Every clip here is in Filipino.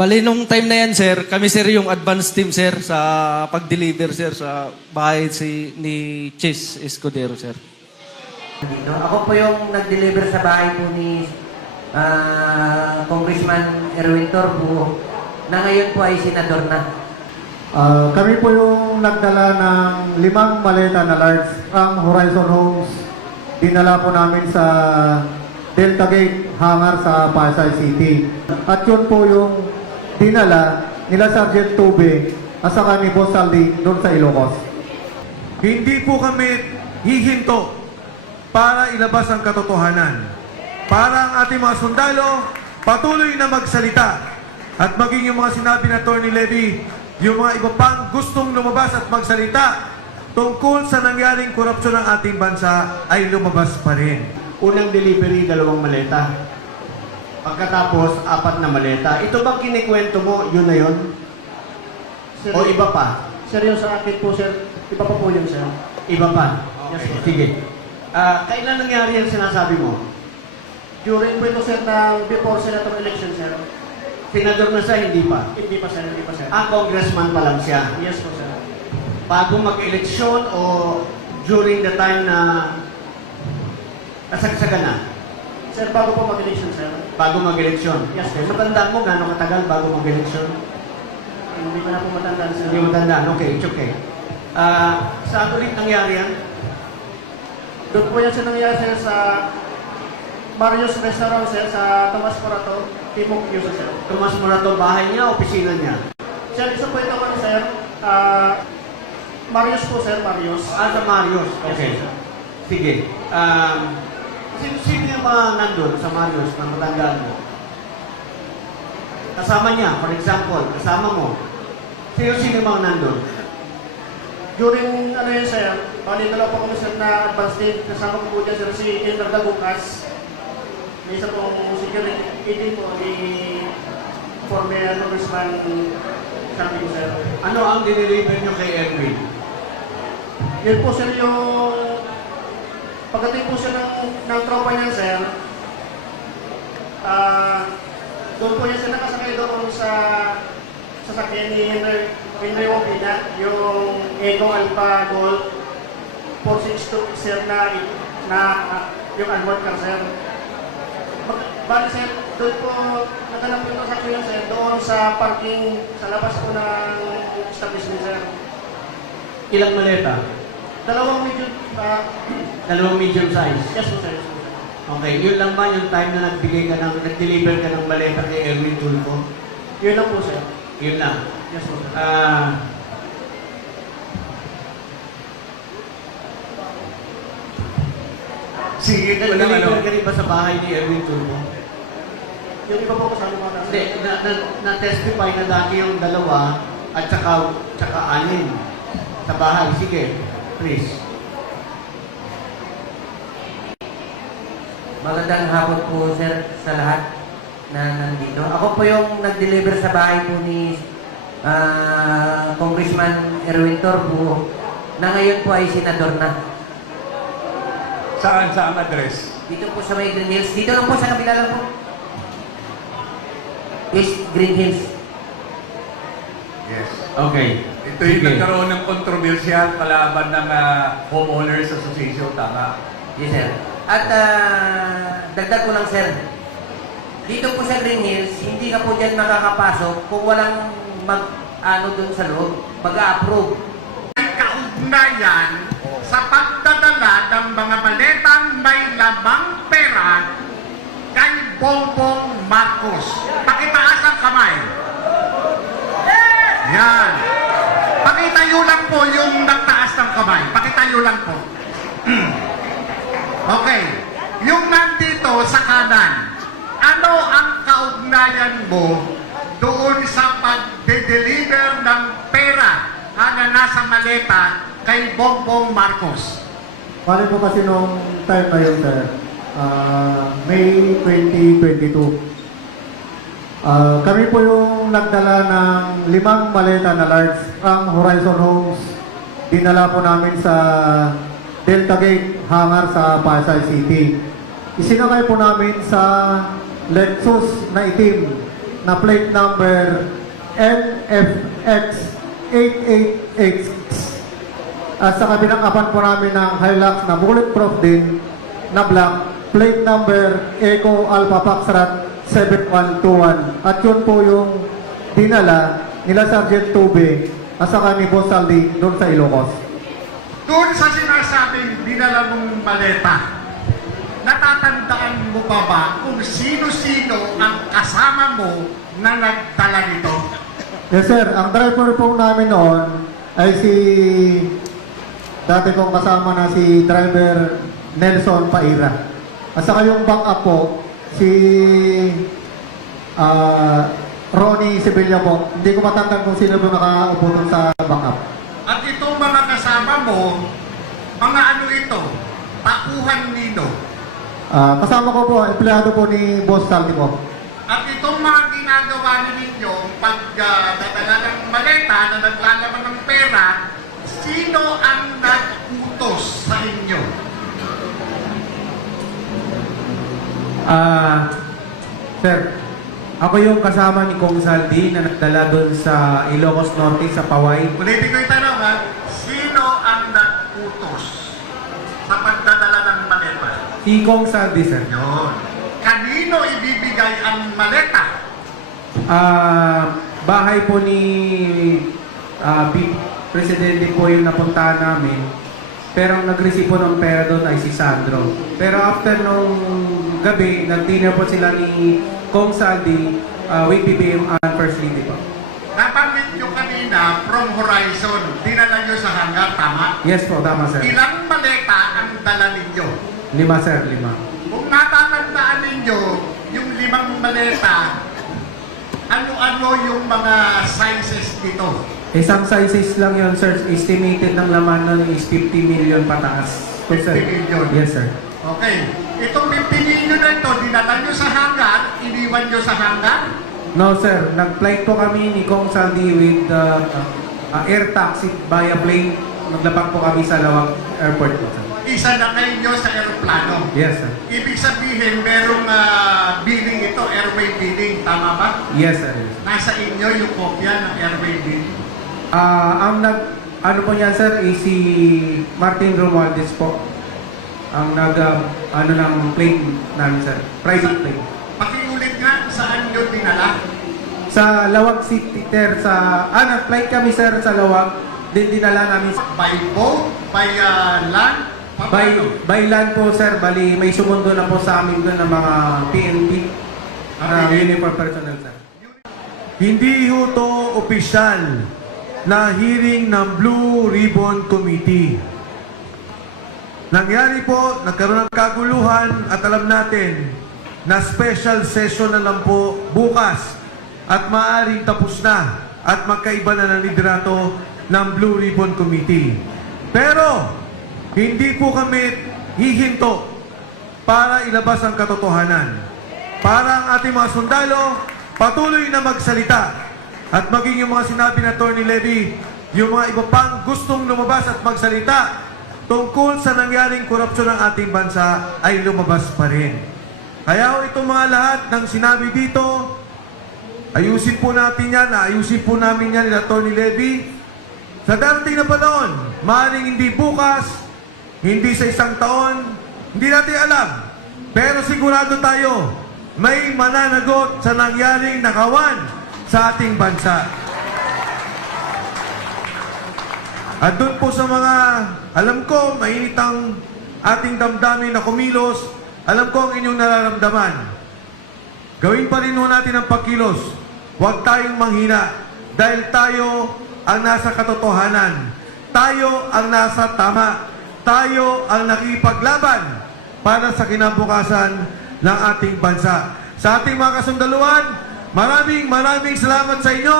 Bali, nung time na yan, sir, kami, sir, yung advance team, sir, sa pag-deliver, sir, sa bahay ni Chase Escudero, sir. Dito. Ako po yung nag-deliver sa bahay po ni Congressman Erwin Torbu na ngayon po ay senador na. Kami po yung nagdala ng 5 maleta na large from Horizon Homes. Dinala po namin sa Delta Gate hangar sa Pasay City. At yun po yung dinala nila Sergeant Tube at saka ni Boss Aldi doon sa Ilocos. Hindi po kami hihinto para ilabas ang katotohanan. Para ang ating mga sundalo patuloy na magsalita. At maging yung mga sinabi na Atty. Levy, yung mga iba pang gustong lumabas at magsalita tungkol sa nangyaring korupsyon ng ating bansa ay lumabas pa rin. Unang delivery, 2 maleta. Pagkatapos, 4 na maleta. Ito bang kinikwento mo, yun na yun? Sir, O iba pa? Sir, yung sa akin po, sir, iba pa po yun, sir. Iba pa? Yes, sir. Sige. Kailan nangyari yung sinasabi mo? During po ito, sir, ng before senator election, sir. Senador na siya, hindi pa? Hindi pa, sir, hindi pa, sir. Congressman pa lang siya. Yes po, sir. Bago mag-eleksyon o during the time na nasagsagan na? Sir, bago po mag-election, sir. Bago mag-eleksyon? Yes, Okay. sir. Matandaan mo gano'ng katagal bago mag-eleksyon? Hindi ko na po matandaan, sir. Hindi mo matandaan. Okay, it's okay. Saan ulit nangyari yan? Doon po yan, sir, nangyari, sir, sa Mario's Restaurant, sir, sa Tomas Morato, Timog Yusa, sir. Tomas Morato, bahay niya, opisina niya? Sir, isa po ito, sir, Marios po, sir, Marios. Sa Marios. Okay. Yes, sir. Sige. Sino yung mga nandun sa Marios na matandaan mo? Kasama niya, for example, kasama mo. Sino yung mga nandun? During, ano yun, sir, bali dalawa po kami, sir, na advance date. Kasama ko po dyan, sir, si Edward Dagucas. May isa pong security agent po ni former Congressman sabi ko, sir. Ano ang diniliver niyo kay Edwin? Yun po, sir, yung pagdating po siya ng tropa niya, sir, doon po niya siya nakasakay doon sa sasakyan ni Henry Wapina, yung Eco Alpha Gold 462, sir, na yung unmoored car, sir. Bali, sir, doon po naghanap yung sasakyan, sir, doon sa parking sa labas po ng establishment, sir. Ilang maleta? Dalawang medium, Dalawang medium size. yes po, sir. Yes, po, sir. Okay, yun lang ba yung time na nag-deliver ka ng maleta kay Erwin Tulfo? Yun lang po, sir. Yun lang. Yes po, sir. Sige, nag-deliver ka rin ba sa bahay ni Erwin Tulfo? Yung iba po kasama mga Hindi, na-testify na dati yung 2 at saka 6 sa bahay. Sige, please. Magandang hapon po, sir, sa lahat na nandito. Ako po yung nag-deliver sa bahay po ni Congressman Erwin Torbu na ngayon po ay senador na. Saan ang address? Dito po sa may Green Hills. Dito lang po sa kabila lang po. East Green Hills. Yes. Okay. Ito yung nagkaroon ng kontrobersyal palaban ng Homeowners Association, tama? Yes, sir. At dagdag ko lang, sir. Dito po sa Green Hills, hindi ka po dyan makakapasok kung walang dun sa loob, mag-a-approve. Kaugnayan sa pagdadala ng mga maletang may lamang pera kay Bongbong Marcos. Pakitaas ang kamay. Yan. Pakitayo lang po yung nagtaas ng kamay. Pakitayo lang po. Okay. Yung nandito sa kanan, ano ang kaugnayan mo doon sa pag-deliver ng pera na nasa maleta kay Bongbong Marcos? Bali po kasi nung time na yun, sir, May 2022. Kami po yung nagdala ng 5 maleta na large from Horizon Homes. Dinala po namin sa Delta Gate hangar sa Pasay City. Isinakay po namin sa Lexus na itim na plate number NFX 8886. At sa kabinakapan po namin ng Hilux na bulletproof din na black, plate number Echo Alpha Foxtrot 7121. At yun po yung dinala nila Sergeant Tube at saka ni Boss Saldi doon sa Ilocos. Doon sa sinasabing dinala mong maleta, natatandaan mo pa ba kung sino-sino ang kasama mo na nagdala nito? Yes sir, ang driver po namin noon ay si dati kong kasama na si driver Nelson Paira. At saka yung backup po, si Ronnie Sevilla po. Hindi ko matandaan kung sino po nakaupo doon sa backup. At itong mga kasama mo, mga ano ito, takuhan nino. Kasama ko po, empleyado po ni Boss Saldi po. At itong mga ginagawa ninyo, pagdadala ng maleta na naglalaman ng pera, sino ang nag-utos sa inyo? Sir, ako yung kasama ni Kong Saldi na nagdala doon sa Ilocos Norte, sa Paway. Ulitin ko yung tanong ha, sino ang nag-utos sa pagdadala ng maleta? Si Kong Saldi, sir. Yun. Kanino ibibigay ang maleta? Bahay po ni Presidente po yung napuntahan namin. Pero ang nag-receive po ng pera doon ay si Sandro. Pero after nung gabi, nag-dinner po sila ni Kong Saldi with BBM and First Lady po. Nabanggit nyo kanina from Horizon, dinala nyo sa hangar, tama? Yes po, tama sir. Ilang maleta ang dala ninyo? 5 sir, 5. Kung natatandaan ninyo, yung 5 maleta, ano-ano yung mga sizes nito? Isang sizes lang yun, sir. Estimated ng laman nun is 50 million pataas. So, sir. 50 million? Yes, sir. Okay. Itong 50 million na ito, dinala nyo sa hangar, iniwan nyo sa hangar? No, sir. Nag-flight po kami ni Kong Saldi with air taxi via plane. Naglapag po kami sa Lawag Airport po, sir. Isa na kayo nyo sa aeroplano. Yes, sir. Ibig sabihin, merong billing ito, airway billing, tama ba? Yes, sir. Yes. Nasa inyo yung kopya ng airway billing. Ano po yan, sir, is si Martin Romualdez po. Ang ng plane namin, sir. Private plane. Pakiulit nga, saan nyo dinala? Sa Lawag City, sir. Nag-flight kami, sir, sa Lawag. Dinala namin By boat? By land? by land po, sir. Bali, may sumundo na po sa amin doon ng mga PNP na uniform personnel, sir. Hindi ho to opisyal na hearing ng Blue Ribbon Committee. Nangyari po, nagkaroon ng kaguluhan at alam natin na special session na lang po bukas at maaaring tapos na at magkaiba na ng liderato ng Blue Ribbon Committee. Pero, hindi po kami hihinto para ilabas ang katotohanan. Para ang ating mga sundalo patuloy na magsalita at maging yung mga sinabi na Attorney Levy, yung mga iba pang gustong lumabas at magsalita tungkol sa nangyaring korupsyon ng ating bansa ay lumabas pa rin. Kaya itong mga lahat ng sinabi dito, ayusin po natin yan, ayusin po namin yan ni Attorney Levy. Sa darating na panahon, maaaring hindi bukas, hindi sa isang taon, hindi natin alam. Pero sigurado tayo, may mananagot sa nangyaring nakawan sa ating bansa. At doon po sa mga, alam ko, mainit ang ating damdamin na kumilos, alam ko ang inyong nararamdaman. Gawin pa rin ho natin ang pagkilos. Huwag tayong manghina dahil tayo ang nasa katotohanan. Tayo ang nasa tama. Tayo ang nakipaglaban para sa kinabukasan ng ating bansa. Sa ating mga kasundaluhan, maraming salamat sa inyo,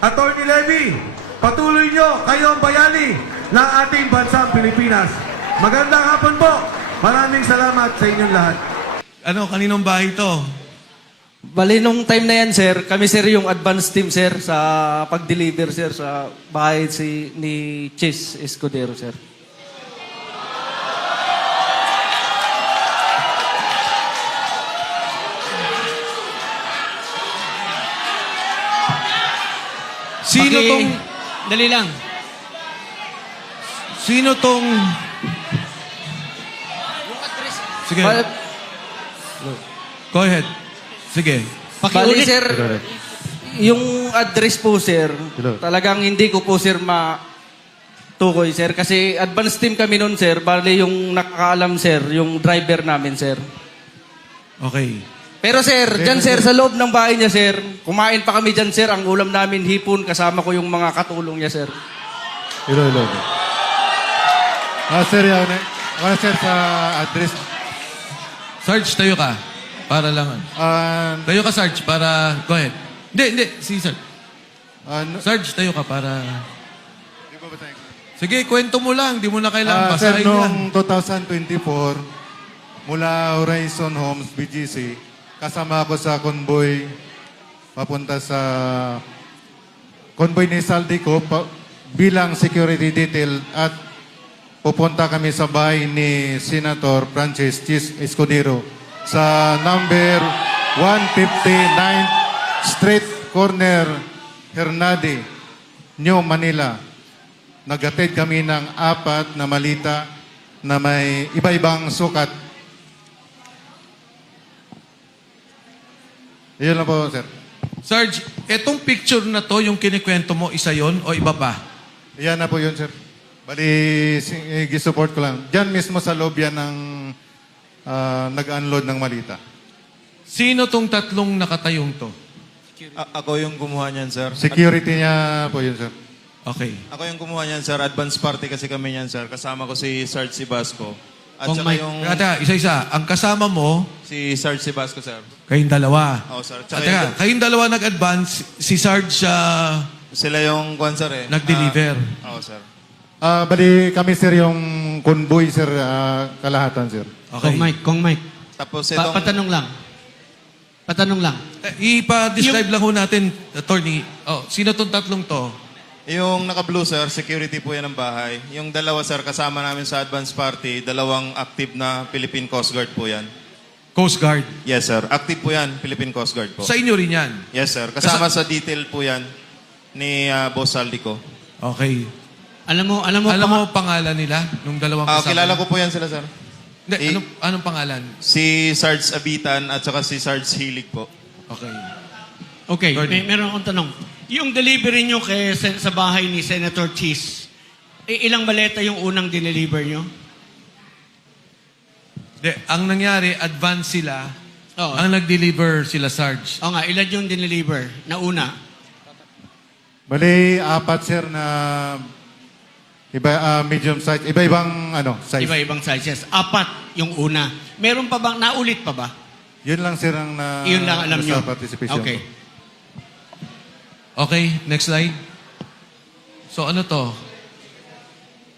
Attorney Levy. Patuloy nyo, kayo ang bayani ng ating bansang Pilipinas. Magandang hapon po. Maraming salamat sa inyong lahat. Ano, kaninong bahay ito? Bali, nung time na yan, sir, kami, sir, yung advance team, sir, sa pag-deliver, sir, sa bahay ni Chis Escudero, sir. Sino tong... Dali lang. Sino tong... Sige. Go ahead. Sige. Bali, sir, yung address po, sir, talagang hindi ko po, sir, matukoy, sir. Kasi advance team kami nun, sir. Bali, yung nakakaalam, sir, yung driver namin, sir. Okay. Pero, sir, dyan, sir, sa loob ng bahay niya, sir, kumain pa kami dyan, sir. Ang ulam namin, hipon, kasama ko yung mga katulong niya, sir. Hello. Sir, wala sir sa address. Sarge, tayo ka. Para lang. Tayo ka, Sarge, para... Go ahead. Hindi. Si Sarge. Sarge, tayo ka para... Sige, kwento mo lang. Di mo na kailangan Sir, basahin yan. noong 2024, mula Horizon Homes, BGC, kasama ako sa convoy papunta sa convoy ni Saldico bilang security detail at pupunta kami sa bahay ni Senator Francis Chis Escudero sa number 159th Street, corner Hernade, New Manila. Nagatid kami ng 4 na malita na may iba-ibang sukat. Iyon lang po, sir. Sarge, etong picture na to, yung kinikwento mo, isa yon o iba pa? Yan na po yun, sir. Bali, gisupport ko lang. Diyan mismo sa loob yan ng nag-unload ng malita. Sino tong tatlong nakatayong to? Ako yung kumuha niyan, sir. Security niya po yun, sir. Okay. Ako yung kumuha niyan, sir. Advance party kasi kami niyan, sir. Kasama ko si Sarge Sibasco. At Kung saka may... yung Isa-isa. Ang kasama mo, si Sarge Sibasco, sir. kayong dalawa. Oo, sir. At Tsaka teka, kayong dalawa nag-advance, si Sarge sila yung kwan, sir, eh. nag-deliver. Oo, sir. Bali, kami, sir, yung convoy, sir, kalahatan, sir. Okay. Kong Mike. Tapos itong... Patanong lang. Ipa-describe lang ho natin, attorney. Sino tong tatlong to? Yung naka-blue, sir, security po yan ng bahay. Yung dalawa, sir, kasama namin sa advance party, dalawang active na Philippine Coast Guard po yan. Coast Guard. Yes, sir. Active po yan, Philippine Coast Guard po. Sa inyo rin yan. Yes, sir. Kasama sa detail po yan ni Boss Saldico. Okay. Alam mo pangalan nila nung dalawang kasama? Kilala ko po yan sila, sir. Hindi, anong pangalan? Si Sarge Abitan at saka si Sarge Hilig po. Okay. Okay, Gordon. meron akong tanong. Yung delivery nyo sa bahay ni Senator Cheese, ilang maleta yung unang dineliver nyo? Ang nangyari, advance sila. Oo. Ang nag-deliver sila, Sarge. O nga, ilan yung dineliver na una? Bali, 4, sir, na medium size. Iba-ibang size. Iba-ibang sizes. 4 yung una. Meron pa bang, naulit pa ba? Yun lang, sir, ang Yun lang alam nyo? sa participation. Okay. Okay, next slide. So ano to?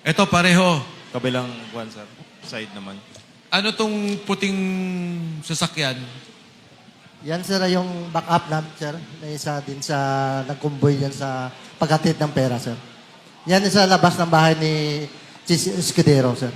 Ito pareho. Kabilang one, sir. Side naman. Ano tong puting sasakyan? Yan sir yung backup namin sir. Na isa din sa nagkumboy yan sa paghatid ng pera sir. Yan sa labas ng bahay ni Chis Escudero sir.